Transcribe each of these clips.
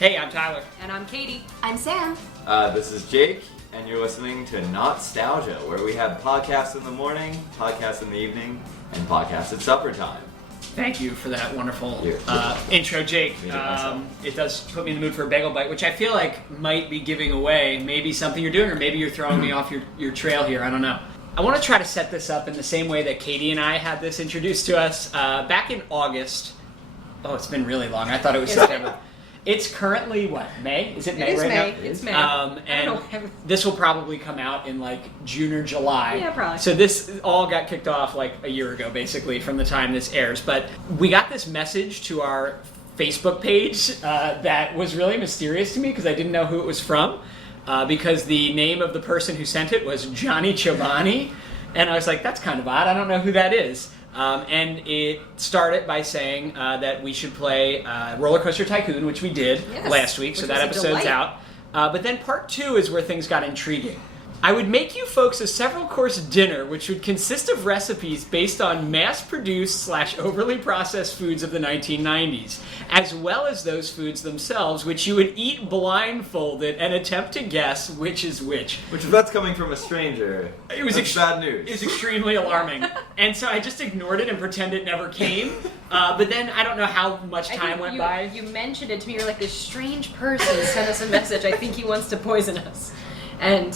Hey, I'm Tyler. And I'm Katie. I'm Sam. This is Jake, and you're listening to Not-Stalgia, where we have podcasts in the morning, podcasts in the evening, and podcasts at supper time. Thank you for that wonderful You're intro, Jake. It does put me in the mood for a bagel bite, which I feel like might be giving away maybe something you're doing, or maybe you're throwing me off your trail here. I don't know. I want to try to set this up in the same way that Katie and I had this introduced to us back in August. Oh, it's been really long. I thought it was September. It's currently, what, May? Is it May right now? It's May. And this will probably come out in like June or July. Yeah, probably. So this all got kicked off like a year ago, basically, from the time this airs. But we got this message to our Facebook page that was really mysterious to me because I didn't know who it was from. Because the name of the person who sent it was Johnny Chobani. And I was like, that's kind of odd. I don't know who that is. And it started by saying that we should play Roller Coaster Tycoon, which we did last week, so that episode's out. But then part 2 is where things got intriguing. I would make you folks a several-course dinner, which would consist of recipes based on mass-produced / overly processed foods of the 1990s, as well as those foods themselves, which you would eat blindfolded and attempt to guess which is which. Which, if that's coming from a stranger, that's bad news. It was extremely alarming. And so I just ignored it and pretended it never came. But then I don't know how much time went by. You mentioned it to me. You're like, this strange person sent us a message. I think he wants to poison us. And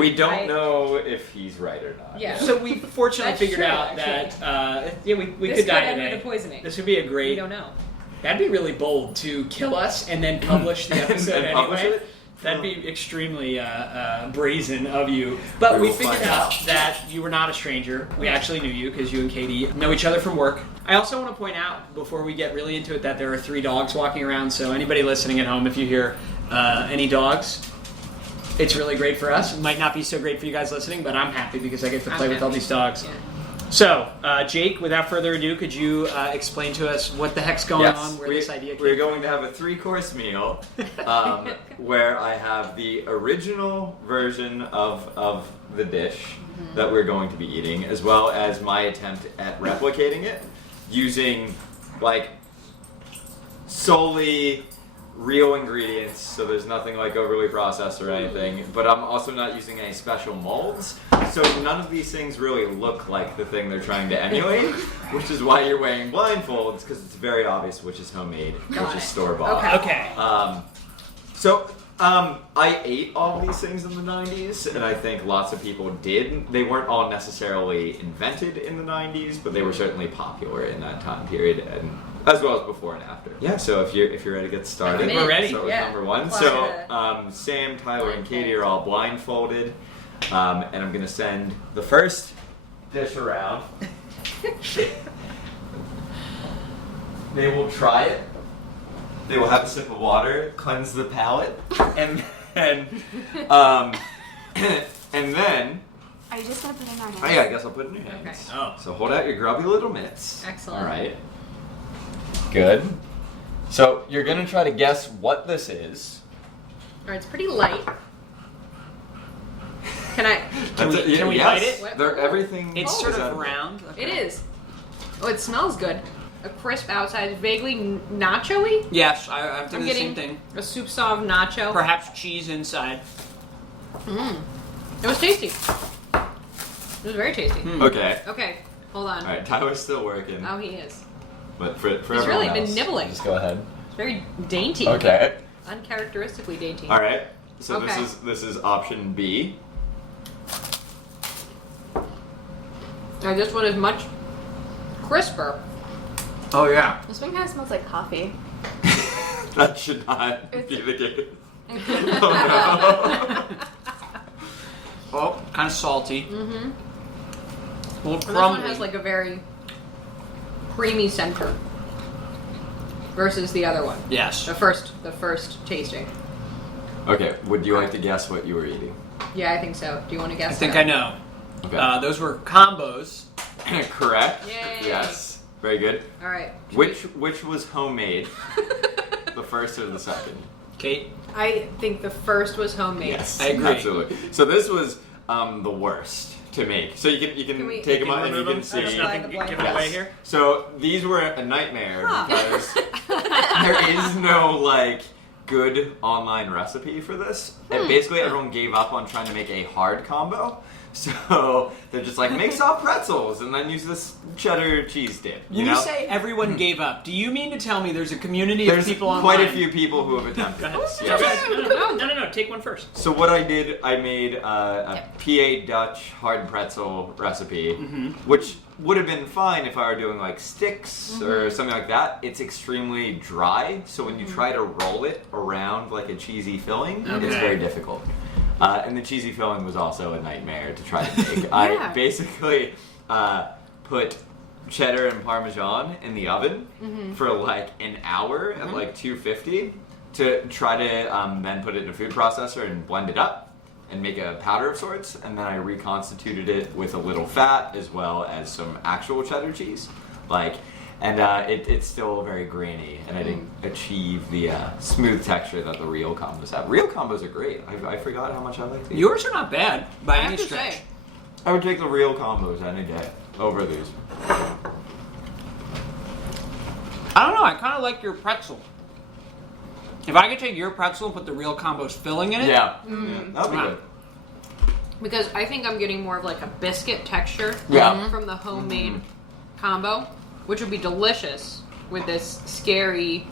we don't know if he's right or not. Yeah. So we fortunately figured out that we could die today. The poisoning. This would be a great. We don't know. That'd be really bold to kill us and then publish the episode and publish anyway. it? That'd be extremely brazen of you. But we figured out that you were not a stranger. We actually knew you because you and Katie know each other from work. I also want to point out, before we get really into it, that there are 3 dogs walking around. So anybody listening at home, if you hear any dogs, it's really great for us. It might not be so great for you guys listening, but I'm happy because I get to play with all these dogs. Yeah. So, Jake, without further ado, could you explain to us what the heck's going on, where this idea came from? We're going to have a 3-course meal where I have the original version of the dish that we're going to be eating, as well as my attempt at replicating it using, like, solely real ingredients, so there's nothing like overly processed or anything, but I'm also not using any special molds, so none of these things really look like the thing they're trying to emulate, which is why you're wearing blindfolds, because it's very obvious which is homemade, which is store-bought. Okay. I ate all these things in the 90s, and I think lots of people did. They weren't all necessarily invented in the 90s, but they were certainly popular in that time period, and as well as before and after. Yeah, so if you're ready to get started, we're ready. Start with number 1. So Sam, Tyler, and Katie are all blindfolded, and I'm gonna send the first dish around. They will try it. They will have a sip of water, cleanse the palate, and then and then. Are you just gonna put it in our hands? Oh yeah, I guess I'll put it in your hands. Okay. Oh. So hold out your grubby little mitts. Excellent. All right. Good. So you're gonna try to guess what this is. Alright, it's pretty light. Can we bite it? They're everything. It's sort of round. It is. Oh, it smells good. A crisp outside, vaguely nacho-y. Yes, I'm thinking I'm the getting same thing. a soup sauve nacho. Perhaps cheese inside. It was tasty. It was very tasty. Okay. Okay, hold on. All right, Tyler's still working. Oh, he is. But for He's everyone really else, been nibbling. Just go ahead. It's very dainty. Okay. Uncharacteristically dainty. All right. So Okay. this is option B. Now this one is much crisper. Oh yeah. This one kind of smells like coffee. That should not be the case. Oh no. Oh, kind of salty. Mm-hmm. Well, And this one has like a very creamy center versus the other one. Yes. The first tasting. Okay. Would you like to guess what you were eating? Yeah, I think so. Do you want to guess? I think I know. Okay. Those were combos. Correct. Yay. Yes. Very good. All right. Which was homemade? The first or the second? Kate? I think the first was homemade. Yes, I agree. Absolutely. So this was the worst to make. So you can we- take them Can out we and you remove can them? see. There's nothing Yes. given away here. So these were a nightmare because there is no like good online recipe for this. And basically everyone gave up on trying to make a hard combo. So they're just like, make soft pretzels and then use this cheddar cheese dip. When you say everyone gave up, do you mean to tell me there's a community of people online? Quite a few people who have attempted this. Yes. No, take one first. So what I did, I made a PA Dutch hard pretzel recipe, which would have been fine if I were doing like sticks or something like that. It's extremely dry, so when you try to roll it around like a cheesy filling, it's very difficult. And the cheesy filling was also a nightmare to try to make. I basically put cheddar and Parmesan in the oven for like an hour at like 250 to try to then put it in a food processor and blend it up and make a powder of sorts. And then I reconstituted it with a little fat as well as some actual cheddar cheese. It's still very grainy, and I didn't achieve the smooth texture that the real combos have. Real combos are great. I forgot how much I like these. Yours are not bad by any to stretch. say. I would take the real combos any day over these. I don't know, I kind of like your pretzel. If I could take your pretzel and put the real combos filling in it, Yeah, that'd be good. Because I think I'm getting more of like a biscuit texture from the homemade combo, which would be delicious with this scary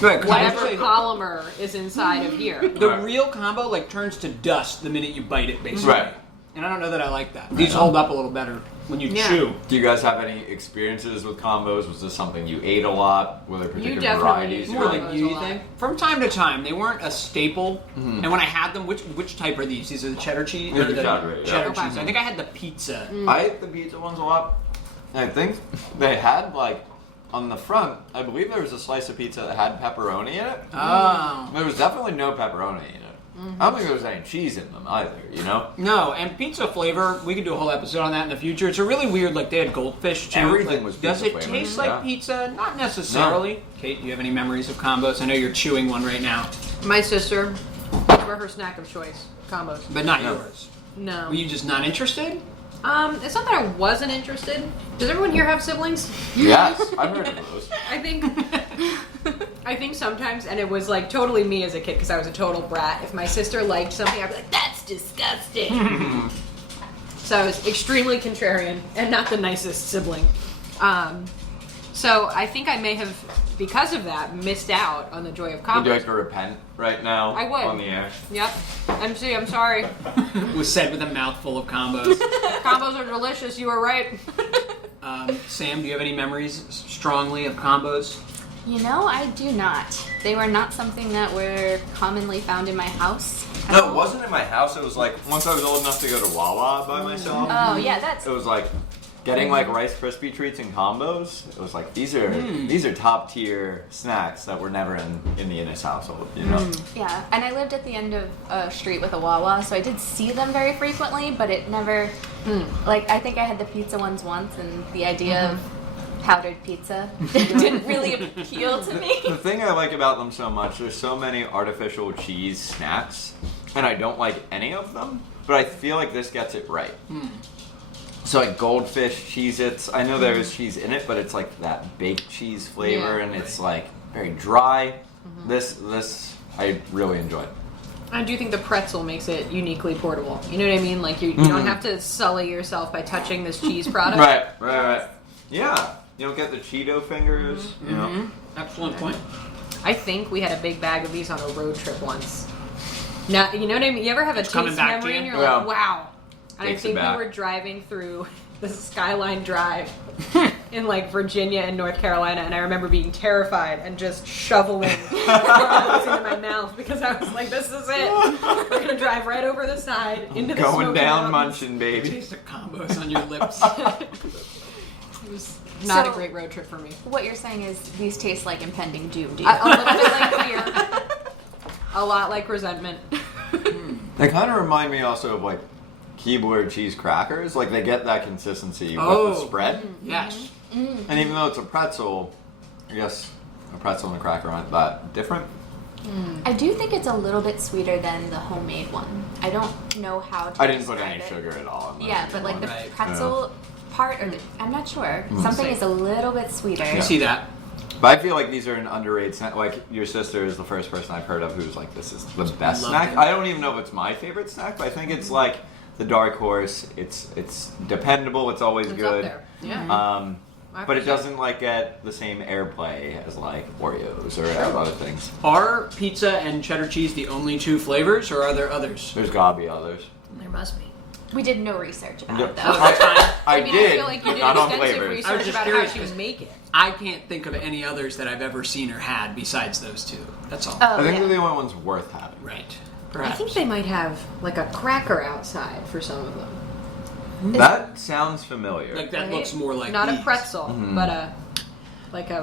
right, 'cause whatever actually, polymer is inside of here. the real combo like turns to dust the minute you bite it, basically. Right. And I don't know that I like that. These hold up a little better when you chew. Do you guys have any experiences with combos? Was this something you ate a lot? Were there particular definitely varieties? ate More Combos like a you lot. think? From time to time, they weren't a staple. And when I had them, which type are these? These are the cheddar cheese? They're or the cheddar, yeah. cheddar Okay. cheese. I think I had the pizza. I ate the pizza ones a lot. And I think they had on the front, I believe there was a slice of pizza that had pepperoni in it. Oh. There was definitely no pepperoni in it. I don't think there was any cheese in them either, you know? No, and pizza flavor, we could do a whole episode on that in the future. It's a really weird, they had goldfish too. Everything was Does pizza it flavored, taste like yeah. pizza? Not necessarily. Kate, do you have any memories of combos? I know you're chewing one right now, My sister, those were her snack of choice combos. but not No. yours. No. Were you just not interested? It's not that I wasn't interested. Does everyone here have siblings? Yes, I've heard of those. I think sometimes, and it was like totally me as a kid because I was a total brat. If my sister liked something, I'd be like, "That's disgusting." So I was extremely contrarian and not the nicest sibling. So I think I may have, because of that, missed out on the joy of Would you like combos. to repent right now I would. on the air? Yep. MC, I'm sorry. Was said with a mouthful of combos. Combos are delicious. You were right. Sam, do you have any memories strongly of combos? You know, I do not. They were not something that were commonly found in my house. at No, all. it wasn't in my house. It was once I was old enough to go to Wawa by myself. Oh, yeah, that's... It was getting Rice Krispie treats in combos. It was these are top tier snacks that were never in the Innes household, you know? Yeah, and I lived at the end of a street with a Wawa, so I did see them very frequently, but it never... I think I had the pizza ones once, and the idea of powdered pizza didn't really appeal to me. The thing I like about them so much, there's so many artificial cheese snacks, and I don't like any of them, but I feel like this gets it right. So Goldfish, Cheez-Its, I know there's cheese in it, but it's that baked cheese flavor, and it's very dry. This I really enjoyed. I do think the pretzel makes it uniquely portable. You know what I mean? You don't have to sully yourself by touching this cheese product. Right. Yeah. You don't get the Cheeto fingers, you know? Excellent point. I think we had a big bag of these on a road trip once. Now, you know what I mean? You ever have a coming taste back to memory you? and you're Yeah. like, wow. And I Takes it think we back. were driving through the Skyline Drive in Virginia and North Carolina, and I remember being terrified and just shoveling combos into my mouth because I was like, this is it. We're going to drive right over the side into the Going Smoky down Mountains. munching, baby. Taste the combos on your lips. It was not So- a great road trip for me. What you're saying is these taste like impending doom, do A you? little bit like fear. A lot like resentment. They kind of remind me also of Keebler cheese crackers. They get that consistency with Oh. the spread. Yes. And even though it's a pretzel, I guess a pretzel and a cracker aren't that different. I do think it's a little bit sweeter than the homemade one. I don't know how to I didn't put any describe it. sugar at all. In the Yeah, but the Right. pretzel part, or I'm not sure. Something is a little bit sweeter. I see that. But I feel like these are an underrated snack. Like, your sister is the first person I've heard of who's like, this is the best Love snack. it. I don't even know if it's my favorite snack, but I think it's like the dark horse. It's dependable. It's always It's good. up there. Yeah. But it doesn't like get the same airplay as like Oreos or other things. Are pizza and cheddar cheese the only two flavors, or are there others? There's gotta be others. There must be. We did no research about it, Oh, though. that's fine. I mean, did, I feel like you but did not on extensive flavors. I was research just about curious, how she would 'cause make it. I can't think of any others that I've ever seen or had besides those two. That's all. Oh, I think yeah. they're the only ones worth having. Right. I Perhaps. think they might have like a cracker outside for some of them. That sounds familiar. Like that Right? looks more like not these. a pretzel, but a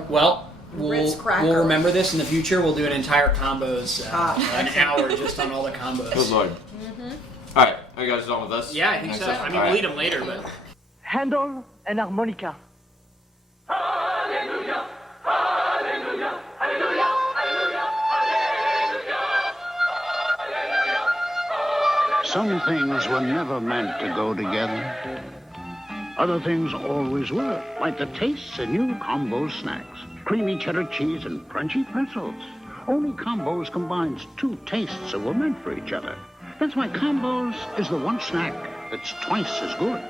Well, Ritz cracker. we'll remember this in the future. We'll do an entire combos, Ah. an hour just on all the combos. Good lord. All right, are you guys done with this? Yeah, I think so. I mean, All we'll right. eat them later, but Handel and harmonica. Some things were never meant to go together. Other things always were, like the tastes in new Combo snacks. Creamy cheddar cheese and crunchy pretzels. Only Combos combines two tastes that were meant for each other. That's why Combos is the one snack that's twice as good.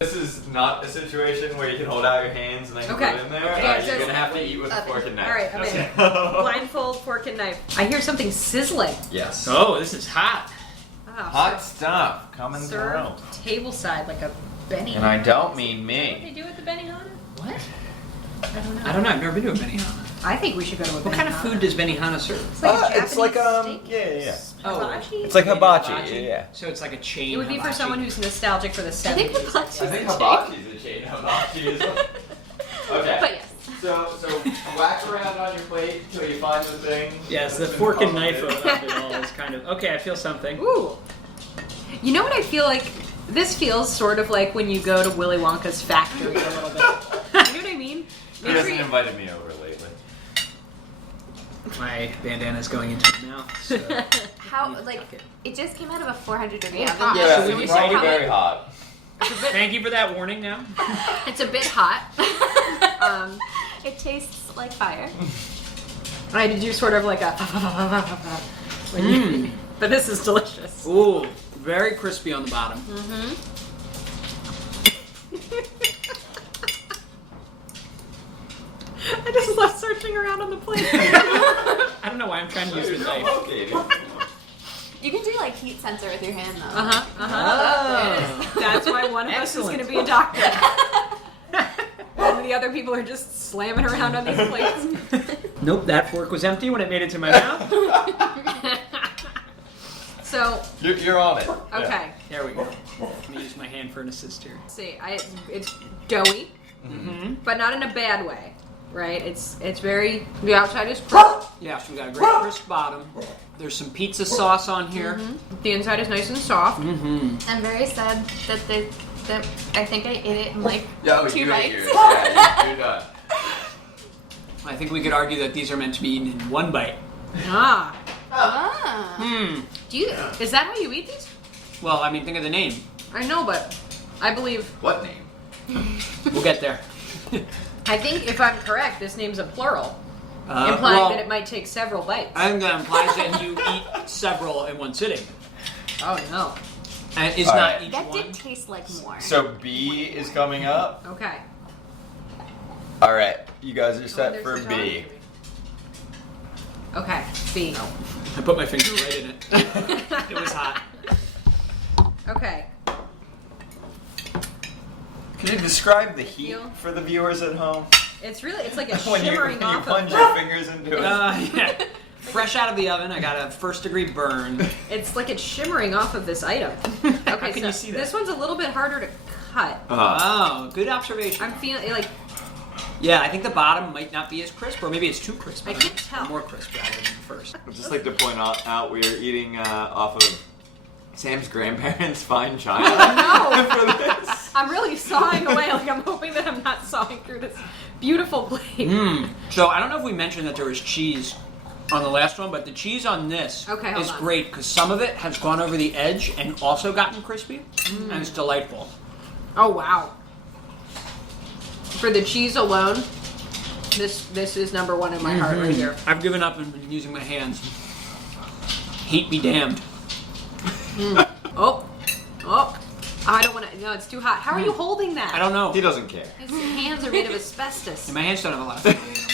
This is not a situation where you can hold out your hands and then Okay. put it in there. Yeah, it You're says- gonna have to eat with a fork and knife. All right, I'm in. Blindfold, fork, and knife. I hear something sizzling. Yes. oh, this is hot. Wow. Hot stuff coming through. Served table side like a Benihana. And I don't mean What they me. do at the Benihana? What? I don't know. I don't know. I've never been to a Benihana. I think we should go to a What kind of food does Benihana serve? It's like a Japanese it's like steak. yeah. Oh. Hibachi? It's like hibachi. Hibachi? Yeah. So it's like a chain. It would be for hibachi. someone who's nostalgic for the 70s. I think hibachi's I think a hibachi's a chain. Hibachi is. Okay. But yes. So whack around on your plate till you find the thing. Yes, the that's been fork and covered. knife of it all is kind of okay. I feel something. Ooh. You know what I feel like? This feels sort of like when you go to Willy Wonka's factory a little bit. You know what I mean? He hasn't invited me over lately. My bandana's going into my mouth. So. How, like, it just came out of a 400-degree oven. hot. Yeah, so so we it's decided- probably very hot. Thank you for that warning. Now. It's a bit hot. It tastes like fire. I had to do sort of like a. when you- but this is delicious. Ooh, very crispy on the bottom. I just love searching around on the plate. I don't know why I'm trying to use the knife. Okay. You can do, like, heat sensor with your hand, though. Oh. That's why one of us is Excellent. going to be a doctor. And the other people are just slamming around on these plates. Nope, that fork was empty when it made it to my mouth. So, You're on it. okay. There we go. Let me use my hand for an assist here. Let's see, it's doughy, but not in a bad way, right? It's very, the outside is crisp, Yeah, so we got a great crisp bottom. There's some pizza sauce on here. the inside is nice and soft. I'm very sad that I think I ate it in, like, Yo, 2 you ate bites. yours. Yeah, you're done. I think we could argue that these are meant to be eaten in one bite. Ah. Ah. Is that how you eat these? Well, I mean, think of the name. I know, but I believe, What name? We'll get there. I think if I'm correct, this name's a plural, implying well, that it might take several bites. I think that implies that you eat several in one sitting. Oh no. And it's All not right. each That one. did taste like more. So B is coming up. Okay. All right, you guys are Oh, set there's for the B. top. Okay, B. I put my finger right in it. It was hot. Okay. Can you describe the heat Feel? for the viewers at home? It's like a when you shimmering off plunge of. your fingers into it. Yeah. Fresh out of the oven, I got a first-degree burn. It's like it's shimmering off of this item. Okay, can so you see that? this one's a little bit harder to cut. Oh, good observation. I'm feeling like Yeah, I think the bottom might not be as crisp, or maybe it's too crisp. I can't tell. More crisp rather than the first. I'd just like to point out we are eating off of Sam's grandparents' fine china for this. I'm really sawing away. Like I'm hoping that I'm not sawing through this beautiful blade. So I don't know if we mentioned that there was cheese on the last one, but the cheese on this Okay, hold is on. great because some of it has gone over the edge and also gotten crispy, and it's delightful. Oh wow. For the cheese alone, This is number one in my heart right here. I've given up and been using my hands. Heat be damned. Oh. I don't want to. No, it's too hot. How are you holding that? I don't know. He doesn't care. His hands are made of asbestos. And my hands don't have a lot of food in them.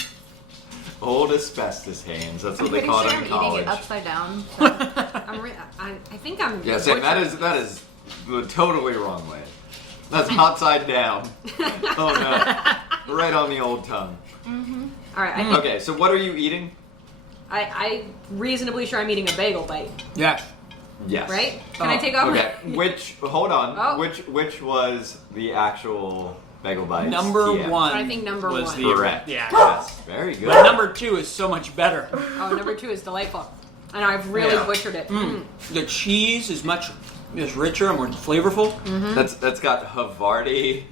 Old asbestos hands. That's what I'm they pretty call sure it I'm in eating college. it upside down. I think I'm. Yeah, Sam, that is the totally wrong way. That's upside down. Oh no. Right on the old tongue. All right. Okay, so what are you eating? I'm reasonably sure I'm eating a bagel bite. Yes. Yes. Right? Can I take over? Okay. Hold on. Oh. Which was the actual bagel bites? Number TM? one. I think number was one. the Correct. Yeah. Yes. Very good. But number 2 is so much better. Oh, number 2 is delightful. And I've really butchered it. The cheese is much richer and more flavorful. That's got Havarti,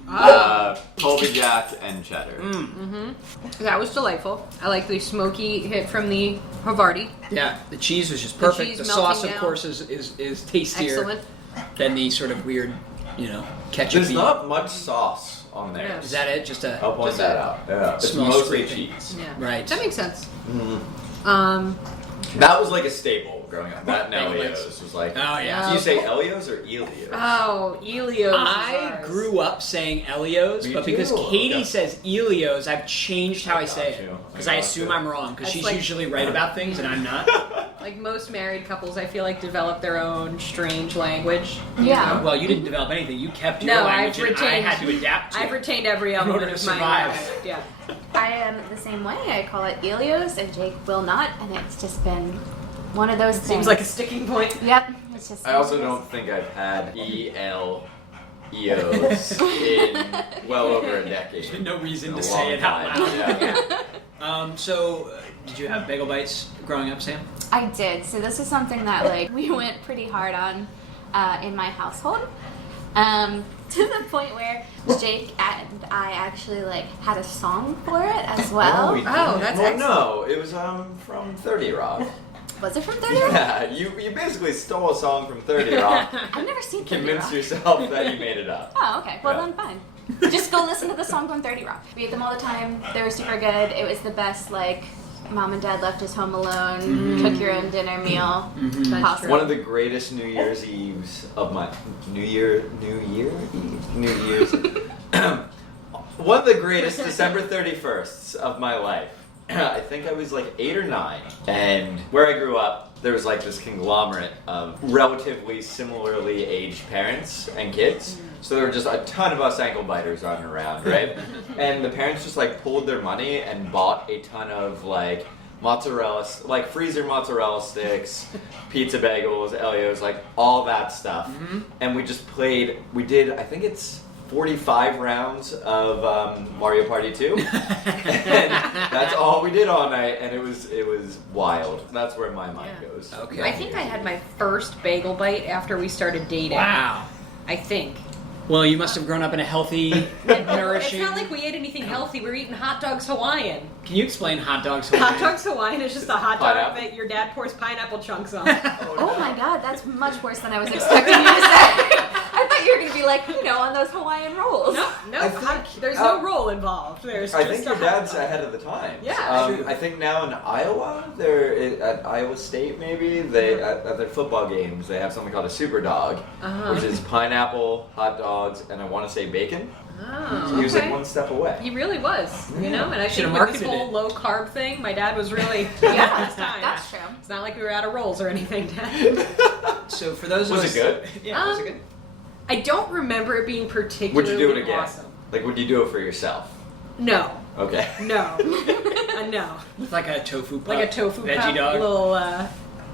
Colby Jack, and cheddar. That was delightful. I like the smoky hit from the Havarti. Yeah, the cheese was just perfect. cheese The melting sauce, of down. course, is tastier Excellent. than the sort of weird, ketchup. There's not much sauce on there. Yeah. Is that it? Just a I'll point Just that a out. Yeah. It's small mostly scraping. cheese. Yeah. Right. That makes sense. That was like a staple growing up. That and Bagel Elio's bites. was like. Oh, yeah. Do you say Elio's or Elios? Oh, Elio's. I grew up saying Elios, Me but because too. Katie Okay. says Elios, I've changed how I say got it. you. Because I I got assume you. I'm wrong, because That's she's like- usually right about things and I'm not. Like most married couples, I feel like develop their own strange language. you Yeah. know? Well, you didn't develop anything. You kept your No, language I've and I retained- had to adapt to I've it. retained every order element to of my survive. life. Yeah. I am the same way. I call it Elios, and Jake will not, and it's just been one of those things. Seems like a sticking point. Yep. It's just. I also don't think I've had Elios in well over a decade. No reason In a to long say it out time. loud. Yeah. Did you have bagel bites growing up, Sam? I did. So this is something that we went pretty hard on in my household. To the point where Jake and I actually had a song for it as well. we did. that's well, excellent. no, it was from 30 Rock. Was it from 30 Rock? Yeah, you basically stole a song from 30 Rock. I've never seen 30 Convince Rock. yourself that you made it up. Oh, okay. Well, Yeah. then fine. Just go listen to the song from 30 Rock. We ate them all the time. They were super good. It was the best, mom and dad left us home alone, cook your own dinner meal. Possible. One of the greatest New Year's Eves of my New Year's one of the greatest December 31st of my life. I think I was 8 or 9, and where I grew up, there was this conglomerate of relatively similarly aged parents and kids. So there were just a ton of us ankle biters running around, right? And the parents just pulled their money and bought a ton of mozzarella, freezer mozzarella sticks, pizza bagels, Elios, all that stuff. And we just played. We did. I think it's 45 rounds of Mario Party 2, and that's all we did all night, and it was wild. That's where my mind goes. Okay. I think I had my first bagel bite after we started dating. Wow. I think. Well, you must have grown up in a healthy, It's nourishing... not like we ate anything healthy. We were eating hot dogs Hawaiian. Can you explain hot dogs? Hot dogs Hawaiian is just a hot dog Pineapple? that your dad pours pineapple chunks on. Oh my god, that's much worse than I was expecting you to say. I thought you were going to be on those Hawaiian rolls. No, I think- there's no roll involved. There's I just think a your hot dad's dog. ahead of the times. Yeah. True. I think now in Iowa, they're at Iowa State maybe. They at their football games they have something called a super dog, which is pineapple, hot dogs, and I want to say bacon. Oh, So he was okay. one step away. He really was, you know, and I Should've think with this marketed whole it. low carb thing, my dad was really Yeah, his time. that's true. It's not like we were out of rolls or anything, Dad. So for those of Was us... it good? Yeah, was it good? I don't remember it being particularly Would you do it again? awesome. Would you do it for yourself? No, Okay. no, no. With a tofu pup? Like a tofu veggie pup, dog? little.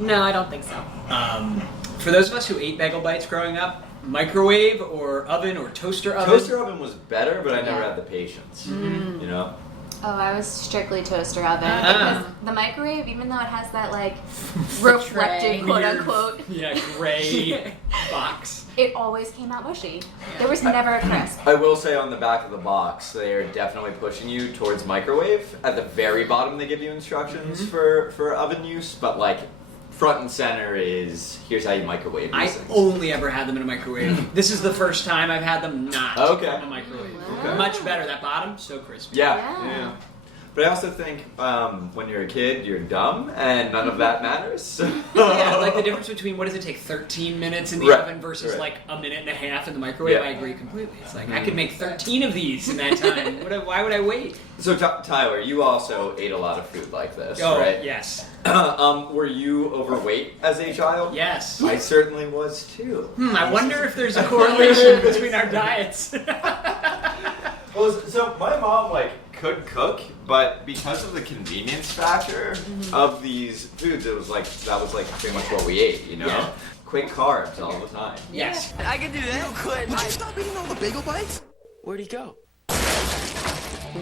No, I don't think so. For those of us who ate bagel bites growing up, microwave or oven or toaster oven? Toaster oven was better, but I never Yeah. had the patience. You know? Oh, I was strictly toaster oven. Ah. Because the microwave, even though it has that reflective quote unquote, Yeah, gray box. it always came out mushy. There was never a crisp. I will say on the back of the box, they are definitely pushing you towards microwave. At the very bottom, they give you instructions for oven use, but front and center is here's how you microwave these I things. only ever had them in a microwave. This is the first time I've had them not Okay. from a microwave. Okay. Much better. That bottom, so crispy. Yeah, Yeah. yeah. But I also think when you're a kid, you're dumb, and none of that matters. Yeah, like the difference between what does it take 13 minutes in the oven versus like a minute and a half in the microwave. Yeah. I agree completely. It's like I could make 13 of these in that time. Why would I wait? So Tyler, you also ate a lot of food like this, Oh, right? yes. Were you overweight as a child? Yes. I certainly was too. I wonder if there's a correlation between our diets. Well, so my mom could cook, but because of the convenience factor of these foods, that was pretty much what we ate, you know? Yeah. Quick carbs all the time. Yes. I can do that. Would you stop eating all the bagel bites? Where'd he go?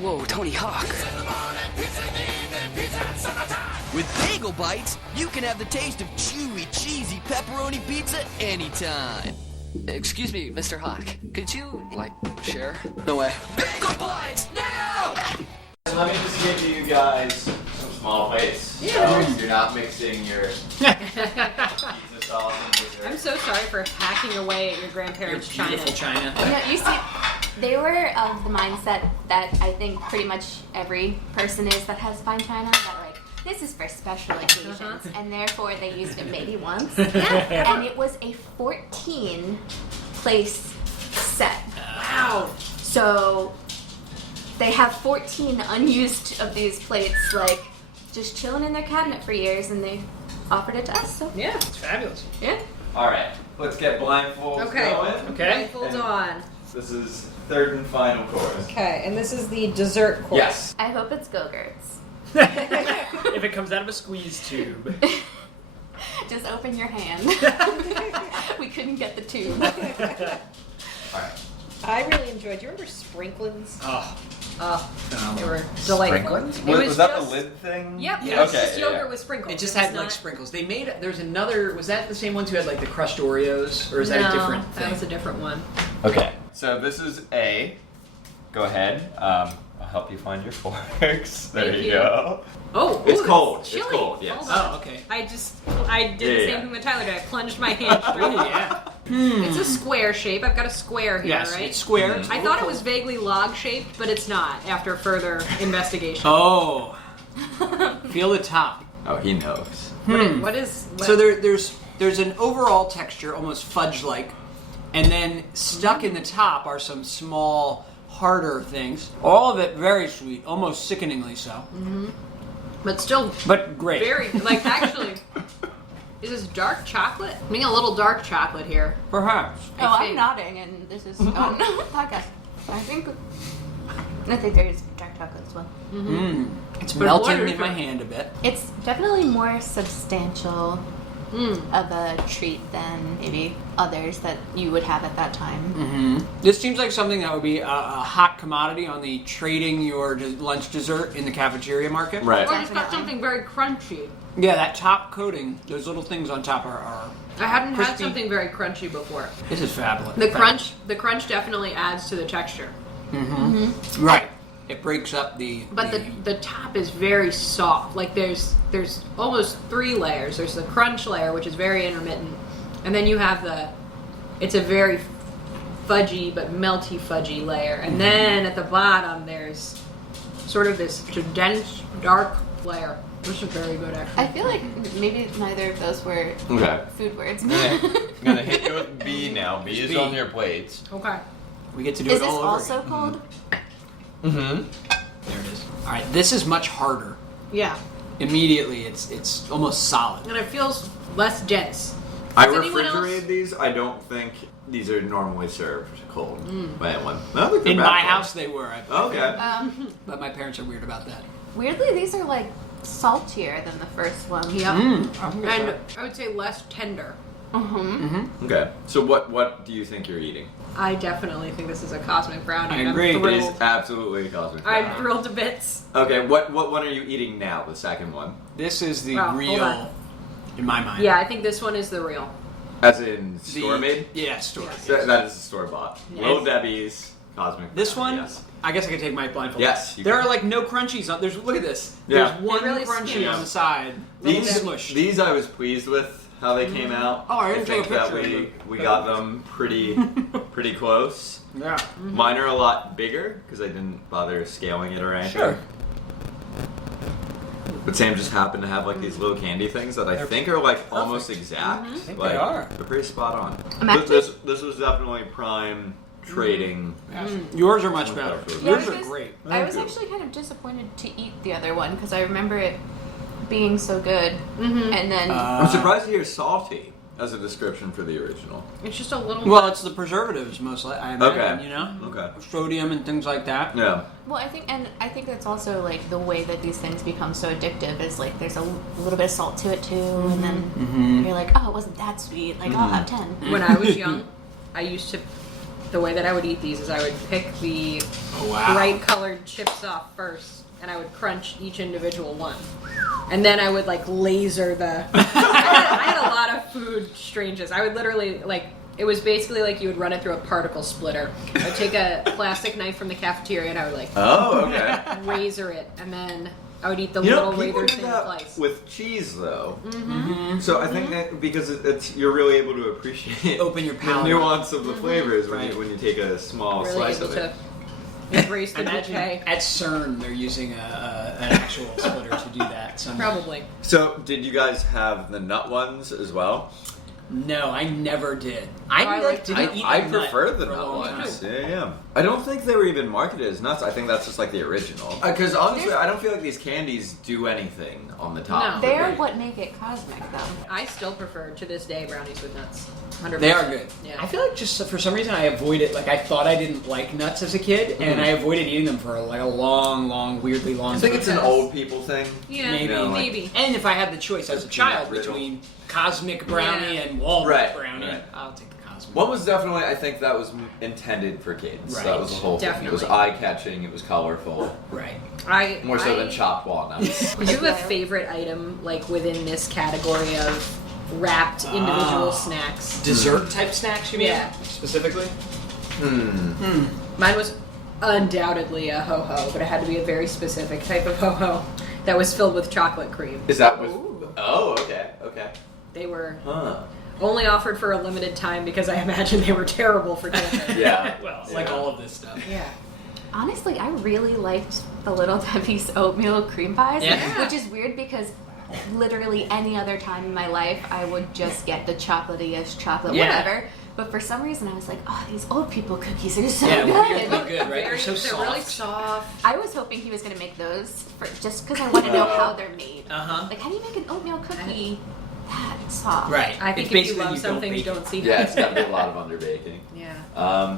Whoa, Tony Hawk. With Bagel Bites, you can have the taste of chewy, cheesy pepperoni pizza anytime. Excuse me, Mr. Hawk. Could you, share? No way. Bagel Bites, now! And let me just give you guys some small plates. Yeah. So you're not mixing your pizza sauce and dessert. I'm so sorry for hacking away at your grandparents' china. Beautiful China. No, you see, they were of the mindset that I think pretty much every person is that has fine china. That this is for special occasions, and therefore they used it maybe once. And it was a 14-place set. Wow. So they have 14 unused of these plates, just chilling in their cabinet for years, and they offered it to us. So Yeah. It's fabulous. yeah. All right, let's get blindfolds Okay. going. Okay. Blindfolds And- on. This is third and final course. Okay, and this is the dessert course. Yes. I hope it's Go-Gurts. If it comes out of a squeeze tube. Just open your hand. We couldn't get the tube. All right. I really enjoyed. Do you remember Sprinklins? Oh. They were delightful. Sprinklins? It Was that just- the lid thing? Yep. Yeah. It was Okay, just yeah, yogurt yeah. with sprinkles. It just was had not- sprinkles. They made there's another. Was that the same ones who had the crushed Oreos, or is that No, a different thing? That was a different one. Okay. So this is A. Go ahead. I'll help you find your forks. There Thank you you. go. Oh, It's ooh, cold. It's chilly. cold, yes. Hold on. Oh, okay. I did the Yeah, same yeah. thing that Tyler did. I plunged my hand straight Oh in. yeah. It's a square shape. I've got a square here, Yes, right? it's square. Mhm. It's a I little thought it cold. was vaguely log shaped, but it's not after further investigation. Oh. Feel the top. Oh, he knows. What is So there's an overall texture, almost fudge-like, and then stuck in the top are some small, harder things. All of it very sweet, almost sickeningly so. but still But great. very actually. Is this dark chocolate? I'm getting a little dark chocolate here. Perhaps. Oh, I'm think- nodding, and this is podcast. I think there is dark chocolate as well. It's But melting what in is my it? hand a bit. It's definitely more substantial of a treat than maybe others that you would have at that time. This seems like something that would be a hot commodity on the trading your lunch dessert in the cafeteria market. Right. Or it's got Definitely. something very crunchy. Yeah, that top coating, those little things on top are I hadn't had Crispy. something very crunchy before. this is fabulous. The crunch definitely adds to the texture. Right. It breaks up But the top is very soft. Like there's almost 3 layers. There's the crunch layer, which is very intermittent, and then you have it's a very fudgy but melty fudgy layer, and then at the bottom there's sort of this dense dark layer. This is very good, actually. I feel like maybe neither of those were Okay. food words. I'm gonna hit you with B now. B is B. on your plates. Okay. we get to do Is it this all over also again. called? Mm-hmm. There it is. All right, this is much harder. Yeah, Immediately, it's almost solid. and it feels less dense. I Does anyone refrigerated else- these. I don't think these are normally served cold by anyone. I don't think they're In bad my cold. house, they were. Okay. But my parents are weird about that. Weirdly, these are saltier than the first one. Yep. I think that's And right. I would say less tender. Okay. So what do you think you're eating? I definitely think this is a cosmic brownie. I I'm agree. It It is thrilled. absolutely cosmic. I'm brownie. thrilled to bits. Okay. What one are you eating now? The second one, This is the Wow, hold real, on. in my mind. Yeah, I think this one is the real. as in The- store made. Yeah, store. Yes. That is store bought. Yes. Little Debbie's cosmic. This brownie, one, Yes. I guess I could take my blindfold. Yes, you There can. are no crunchies on. Look at this. Yeah. There's one really crunchy skinny. on the side. These smushed. these I was pleased with how they came out. Oh, I didn't take a think that picture of we them. got them pretty close. Yeah. Mine are a lot bigger because I didn't bother scaling it or anything. Sure. But Sam just happened to have like these little candy things that I think are like almost exact. I think like, they are. They're pretty spot on. I'm actually- This was definitely prime trading. Yours are much better. Yeah, Yours are because great. I was actually kind of disappointed to eat the other one because I remember it being so good, and then I'm surprised to hear salty as a description for the original. It's just a little. Well, it's the preservatives mostly. I imagine, Okay. you know, Okay. sodium and things like that. Yeah. well, I think that's also like the way that these things become so addictive is like there's a little bit of salt to it too, and then you're like, oh, it wasn't that sweet. Like I'll have 10. When I was young, I used to. The way that I would eat these is I would pick the bright colored chips off first, and I would crunch each individual one. And then I would like laser the. I had a lot of food strangeness. I would literally like. It was basically like you would run it through a particle splitter. I would take a plastic knife from the cafeteria and I would like Oh, okay. razor it, and then I would eat the You know, little people razor do thin that slice. with cheese, though. So I think that because it's you're really able to appreciate Open your the palate. nuance of the flavors Right. when you take a small Really slice able of to it. embrace the Imagine bouquet. at CERN they're using an actual splitter to do that. Somehow. Probably. So did you guys have the nut ones as well? No, I never did. I I like like didn't eat I the nut prefer the for a nut long ones. time. Yeah. I don't think they were even marketed as nuts. I think that's just like the original. Because honestly, I don't feel like these candies do anything on the top. No. They're what make it cosmic, though. I still prefer to this day brownies with nuts. 100%. They are good. Yeah. I feel like just for some reason I avoided, like I thought I didn't like nuts as a kid, and I avoided eating them for like a long, weirdly long I think time. it's an old people thing. Yeah, Maybe. You know, like- maybe. And if I had the choice as a The child peanut brittle. between cosmic brownie Yeah. and walnut Right, brownie, right. I'll take the cosmic. One was definitely, I think that was intended for kids. Right. That was the whole thing. It was Definitely. eye-catching, it was colorful. Right. More so than chopped walnuts. Do you have a favorite item like within this category of wrapped individual snacks? Dessert type snacks, you mean? Yeah. Specifically? Mine was undoubtedly a ho-ho, but it had to be a very specific type of ho-ho that was filled with chocolate cream. Is that with... Oh, okay, okay. They were Huh. only offered for a limited time because I imagine they were terrible for children. Yeah. Well, like all of this stuff. Yeah. Honestly, I really liked the Little Debbie's oatmeal cream pies, Yeah. which is weird because literally any other time in my life I would just get the chocolatey-ish chocolate Yeah. whatever. But for some reason I was like, oh, these old people cookies are so Yeah, good. weirdly good, right? They're so They're really soft. soft. I was hoping he was going to make those just because I want to know how they're made. Uh-huh. Like, how do you make an oatmeal cookie that soft? Right. I think It's if you basically love something, you bake it. don't see Yeah, how it's got to be a lot of underbaking. Yeah.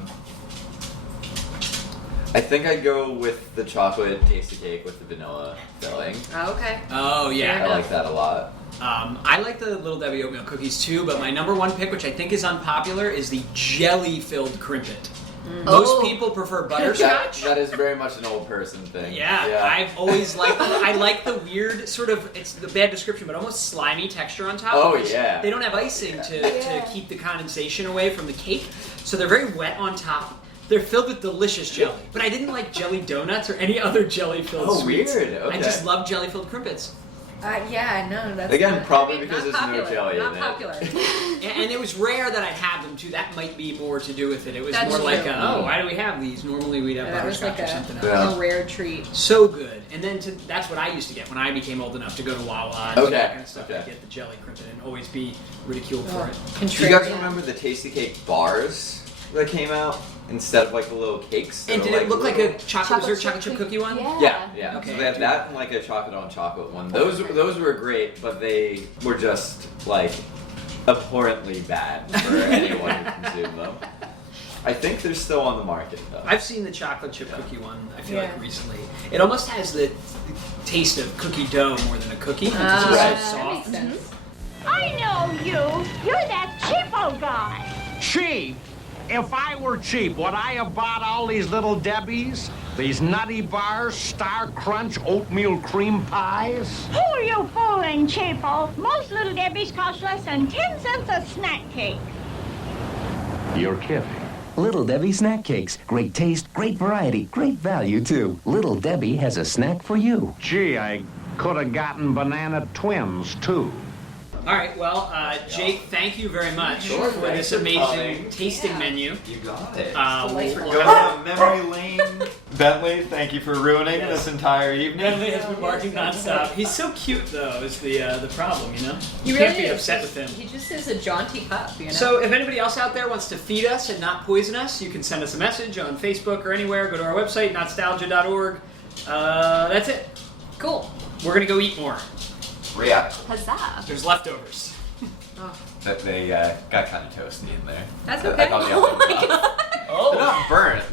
I think I'd go with the chocolate tasty cake with the vanilla filling. Okay. Oh, yeah. I like that a lot. I like the Little Debbie oatmeal cookies too, but my number one pick, which I think is unpopular, is the jelly-filled crimpet. Most Oh. people prefer butterscotch. That is very much an old person thing. Yeah, I've always liked them. I like the weird sort of, it's the bad description, but almost slimy texture on top. Oh, because yeah. They don't have icing to keep the condensation away from the cake, so they're very wet on top. They're filled with delicious jelly. But I didn't like jelly donuts or any other jelly-filled Oh, sweets. weird. Okay. I just love jelly-filled crimpets. Yeah, no, that's Again, not, probably I mean, because not there's no popular, jelly in not it. popular. And it was rare that I'd have them too. That might be more to do with it. It was That's more like, true. oh, why do we have these? Normally we'd have That was butterscotch like or something else. Yeah. a rare treat. So good. And then that's what I used to get when I became old enough to go to Wawa and do Okay, that kind of stuff. okay. I'd get the jelly crimpet and always be ridiculed for it. Do you guys remember the tasty cake bars that came out instead of like the little cakes? that And are, did it look like little- a chocolate? Was there a chocolate chip cookie one? Yeah. Yeah. Okay. So they had that and like a chocolate on chocolate one. Those were great, but they were just like abhorrently bad for anyone who consumed them. I think they're still on the market though. I've seen the chocolate chip cookie one, I feel Yeah. like, recently. It almost has the taste of cookie dough more than a cookie. It's just Ah, so that soft. makes sense. I know you. You're that cheapo guy. Cheap? If I were cheap, would I have bought all these Little Debbies? These nutty bars, Star Crunch, oatmeal cream pies? Who are you fooling, cheapo? Most Little Debbie's cost less than 10 cents a snack cake. You're kidding. Little Debbie snack cakes. Great taste, great variety, great value, too. Little Debbie has a snack for you. Gee, I could have gotten banana twins, too. All right, well, Jake, thank you very much Sure, for thanks this for amazing coming. tasting menu. You got it. We'll- Delightful. we'll Go have- down memory lane. Bentley, thank you for ruining this entire evening. Bentley has been barking nonstop. He's so cute, though, is the problem, you know? He You really can't be is. upset with him. He just is a jaunty pup, you know? So if anybody else out there wants to feed us and not poison us, you can send us a message on Facebook or anywhere. Go to our website, Not-Stalgia.org. That's it. Cool. We're going to go eat more. Yeah. Huzzah. There's leftovers. That they got kind of toasty in there. That's I okay. thought the oven was rough. Oh. They're not burnt.